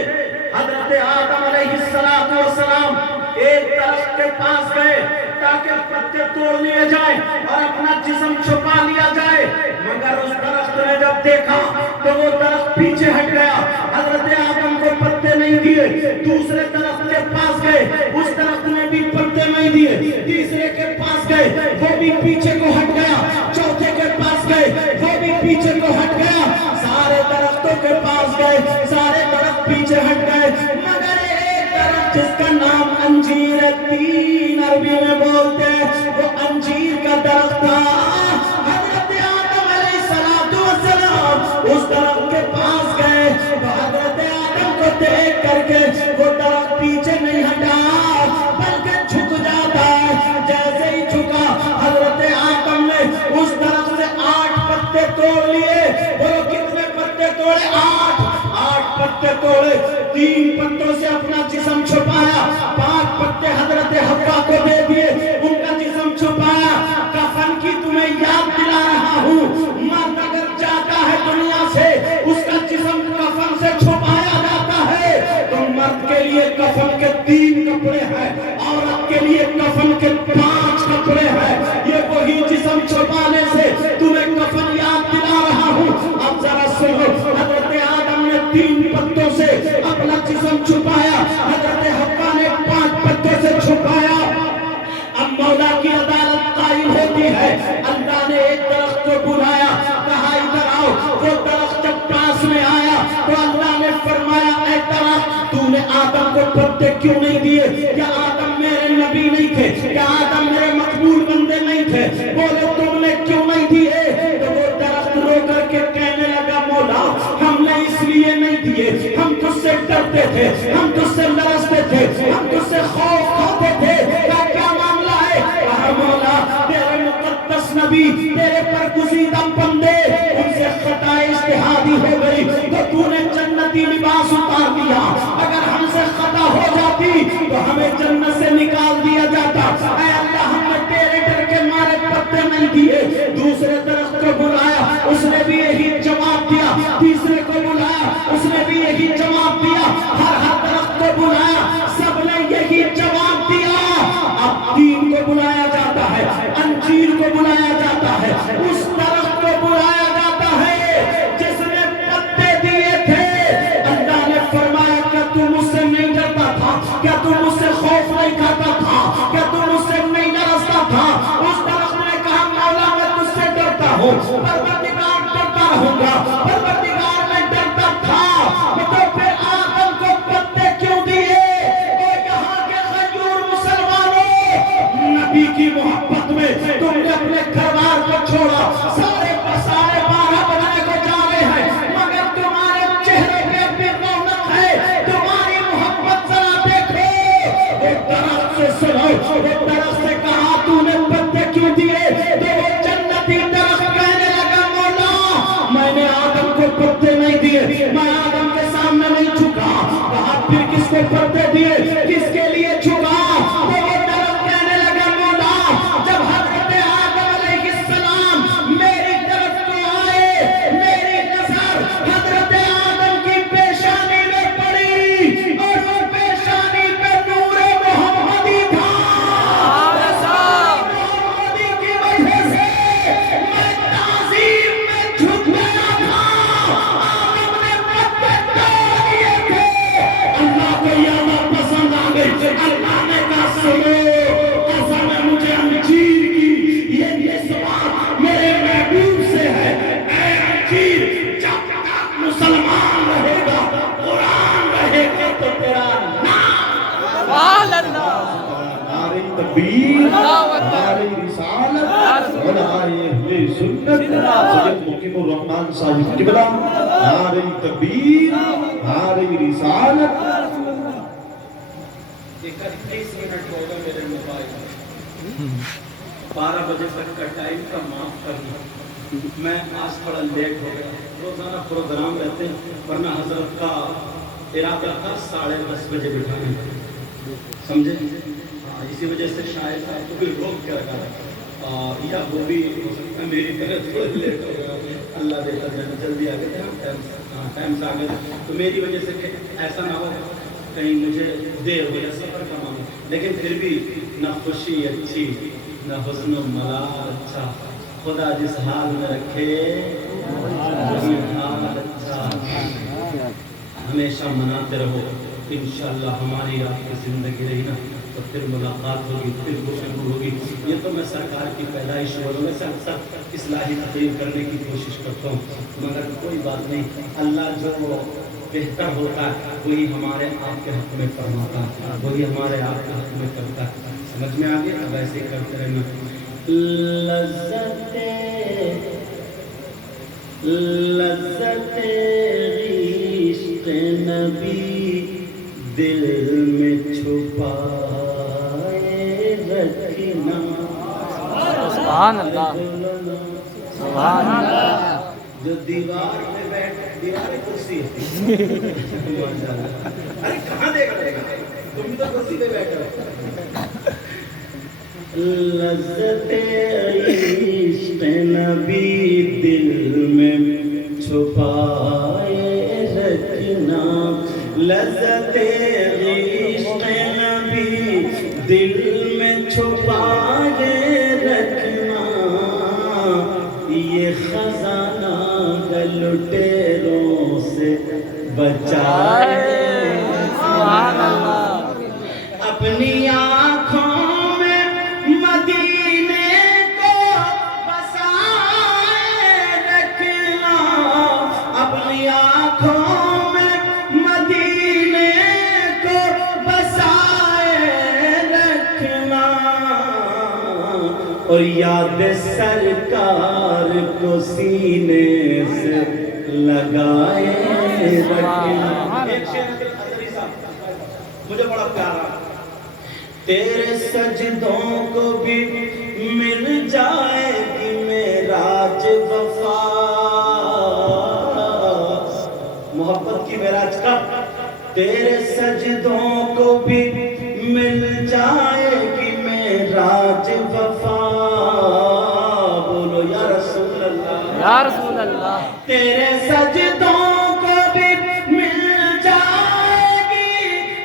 حضرت آدم علیہ السلام ایک درخت کے پاس گئے تاکہ پتے توڑ لیے جائیں اور اپنا جسم چھپا لیا جائے، مگر اس درخت نے جب دیکھا تو وہ درخت پیچھے ہٹ گیا، حضرت آدم کو پتے نہیں دیے۔ دوسرے درخت کے پاس گئے، اس درخت نے بھی پتے نہیں دیے۔ تیسرے کے پاس گئے، وہ بھی پیچھے کو ہٹ گیا۔ چوتھے کے پاس گئے، وہ بھی پیچھے کو ہٹ گیا۔ سارے درختوں کے پاس گئے، سارے درخت پیچھے ہٹ گئے، مگر ایک درخت جس کا نام انجیر ہے، 3 عربی میں بولتے ہیں، وہ انجیر کا درخت تھا۔ حضرت آدم علیہ السلام اس درخت کے پاس گئے تو حضرت آدم کو دیکھ کر کے وہ درخت پیچھے نہیں ہٹا بلکہ جھک جاتا ہے۔ جیسے ہی جھکا، حضرت آدم نے اس درخت سے 8 پتے توڑ لیے۔ وہ کتنے پتے توڑے؟ 8 پتے توڑے۔ 3 پتوں سے اپنا جسم چھپایا، 5 پتے حضرت حوا کو دے دیے، ان کا جسم چھپایا۔ کفن کی تمہیں یاد دلا رہا ہوں، مرد اگر جاتا ہے دنیا سے، اس کا جسم کفن سے چھپایا جاتا ہے۔ تو مرد کے لیے کفن کے 3 کپڑے ہیں، عورت کے لیے کفن کے 5 کپڑے ہیں۔ یہ وہی جسم چھپانے سے تمہیں کفن یاد دلا رہا ہوں۔ اب ذرا سنو، حضرت آدم نے 3 پتوں سے اپنا جسم چھپایا، حضرت حوا نے 5 پتوں سے چھپایا۔ اب مولا کی عدالت قائم ہوتی ہے۔ اللہ نے ایک درخت کو بلایا، کہا ادھر آؤ۔ وہ درخت جب پاس میں آیا تو اللہ نے فرمایا، اے درخت، تو نے آدم کو پتے کیوں نہیں دیے؟ کیا آدم میرے نبی نہیں تھے؟ کیا آدم میرے مقبول بندے نہیں تھے؟ بولے تم نے کیوں نہیں دیے؟ تو وہ درخت رو کر کے کہنے لگا، مولا ہم نے اس لیے نہیں دیے، ہم تجھ سے ڈرتے تھے، ہم تجھ سے لرزتے تھے، ہم تجھ سے خوف کھاتے تھے۔ کیا معاملہ ہے؟ کہا مولا تیرے مقدس نبی، تیرے پر گزیدہ بندے، ان سے خطا اجتہادی ہو گئی تو تو نے جنتی لباس اتار دیا۔ اگر ہم سے خطا ہو جاتی تو ہمیں جنت سے نکال دیا جاتا۔ اے اللہ، ہم نے تیرے ڈر کے مارے پتے نہیں دیے۔ دوسرے درخت کو بلایا، اس نے بھی یہی جواب دیا۔ تیسرے کو بلایا، اس نے بھی یہی جواب دیا۔ ہر درخت کو بلایا، سب نے یہی جواب دیا۔ اب 3 کو بلایا جاتا ہے، انجیر کو بلایا جاتا ہے، اس درخت کو بلایا جاتا ہے جس نے پتے دیے تھے۔ اللہ نے فرمایا، کیا تم مجھ سے نہیں ڈرتا تھا؟ کیا تم مجھ سے خوف نہیں کھاتا تھا؟ کیا تم مجھ سے نہیں لرزتا تھا؟ اس درخت نے کہا، مولا میں تجھ سے ڈرتا ہوں، پروردگار ڈرتا رہوں گا، پروردگار میں ڈرتا تھا۔ تو پھر آدم کو پتے کیوں دیے؟ اور یہاں کے غیور مسلمانوں، نبی کی محبت میں تم نے اپنے گھر بار کو چھوڑا، سارے 12 بنانے کو جا رہے ہیں، مگر تمہارے چہرے پہ بھی رونق ہے، تمہاری محبت ذرا دیکھو۔ ایک درخت سے سنو، ایک درخت سے کہا تو نے پتے کیوں دیے؟ تو وہ جنتی درخت کہنے لگا، مولا میں نے آدم کو پتے نہیں دیے، میں آدم کے سامنے نہیں جھکا۔ کہا پھر کس کو پتے دیے؟ کس کے لیے جھکا؟ تو وہ درخت کہنے لگا، مولا جب حضرت آدم علیہ السلام میری طرف کو آئے، میری نظر حضرت آدم کی پیشانی میں پڑی اور وہ پیشانی پہ نور محمدی تھا۔ محمدی کی وجہ سے میں تعظیم میں جھک گیا تھا۔ آدم نے پتے توڑ دیے تھے، اللہ کو یہ بات پسند آ گئی۔ اللہ نے کہا، سنو، قسم ہے مجھے انجیر کی، یہ نسبت میرے محبوب سے ہے۔ اے انجیر، جب تک مسلمان رہے گا، قرآن رہے گا، تو تیرا سبحان اللہ، نعرہ تکبیر، نعرہ رسالت، نعرہ اہل سنت، سید مقیم الرحمن صاحب قبلہ، نعرہ تکبیر، نعرہ رسالت۔ 31 منٹ ہوگا میرے موبائل میں، 12 بجے تک کا ٹائم کا معاف کرنا، میں آج تھوڑا لیٹ ہو گیا۔ روزانہ پروگرام رہتے ہیں، ورنہ حضرت کا ارادہ تھا 10:30 بجے بٹھانے کا، سمجھے؟ اسی وجہ سے شاید آپ کو بھی روک کے رکھا ہے۔ یا وہ بھی ہو سکتا ہے میری طرح تھوڑا لیٹ ہو گیا، اللہ دیتا جلدی آ گئے ٹائم سے آ گئے، تو میری وجہ سے کہ ایسا نہ ہو کہیں مجھے دیر ہو یا سفر کا معاملہ، لیکن پھر بھی نہ خوشی اچھی نہ حزن و ملال اچھا، خدا جس حال میں رکھے وہی حال اچھا، ہمیشہ مناتے رہو، انشاءاللہ ہماری آپ کی زندگی رہی نا تو پھر ملاقات ہوگی، پھر گفتگو ہوگی۔ یہ تو میں سرکار کی پیدائش والوں میں سے اکثر اصلاحی تقریر کرنے کی کوشش کرتا ہوں، مگر کوئی بات نہیں، اللہ جو بہتر ہوتا ہے وہی ہمارے آپ کے حق میں فرماتا ہے، وہی ہمارے آپ کے حق میں کرتا ہے، سمجھ میں آگے؟ اب ایسے ہی کرتے رہنا۔ لذت عشق نبی دل میں چھپائے رکھنا، سبحان اللہ سبحان اللہ۔ جو دیوار میں بیٹھ، دیوار کرسی ہے، ارے کہاں دیکھ رہے گا تم تو کرسی پہ بیٹھے ہو۔ لذت عشق نبی دل میں چھپائے رکھنا، لذت عشق نبی دل میں چھپائے رکھنا، یہ خزانہ لٹیروں سے بچائے اپنی آنکھوں میں مدینے کو بسائے رکھنا، اپنی آنکھوں میں مدینے کو بسائے رکھنا، اور یاد سرکار کو سینے سے لگائے رکھنا۔ ایک شعر حضری صاحب مجھے بڑا پیارا، تیرے سجدوں کو بھی مل جائے گی معراج وفا، محبت کی معراج کا، تیرے سجدوں کو بھی مل جائے گی معراج وفا، بولو یا رسول اللہ یا رسول اللہ۔ تیرے سجدوں کو بھی مل جائے گی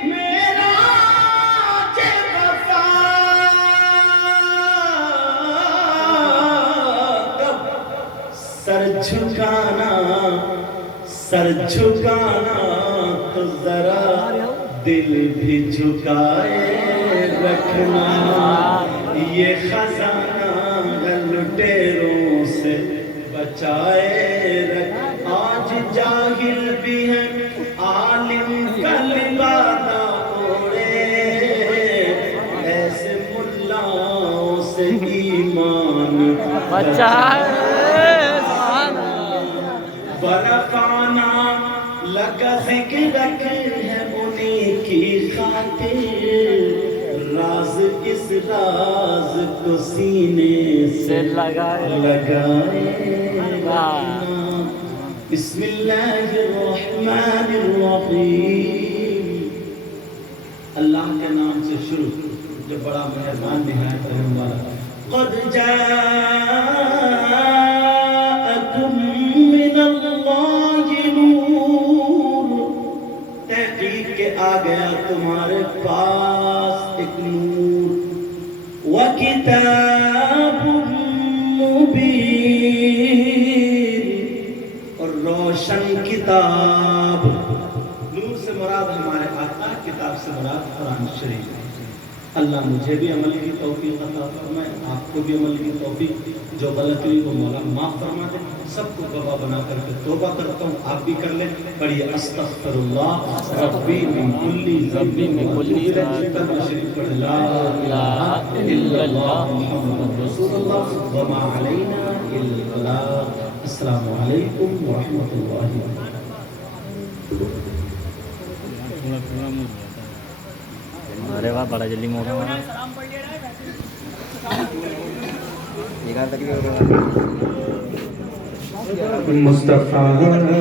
معراج وفا، سر جھکانا تو ذرا دل بھی جھکائے رکھنا، یہ خزانہ لٹیروں سے بچائے رکھ، آج جاہل بھی ہیں عالم کا لبادہ اوڑے، ایسے ملاؤں سے ایمان بچائے برفانا لگا ذکر ہے انہیں کی خاطر، راز اس راز کو سینے سے لگائے بسم اللہ الرحمن الرحیم، اللہ کے نام سے شروع جو بڑا مہربان نہایت رحم والا۔ قد جاءکم من اللہ نور، تحقیق کے آ گیا تمہارے پاس ایک نور، وَكِتَابٌ مُبِينٌ، اور روشن کتاب، نور سے مراد ہمارے آقا، کتاب سے مراد قرآن شریف۔ اللہ مجھے بھی عمل کی توفیق عطا فرمائے، آپ کو بھی عمل کی توفیق، جو غلطی ہوئی وہ مولا معاف فرما دے، سب کو گواہ بنا کر کے توبہ کرتا ہوں، آپ بھی کر لیں، پڑھیے استغفر اللہ ربی من کلی ذنب شریف پڑھ لا الہ الا اللہ محمد رسول اللہ وما علینا الا البلاغ۔ السلام علیکم ورحمۃ اللہ وبرکاتہ۔ ارے واہ بڑا جلدی موقع مصطفیٰ جانے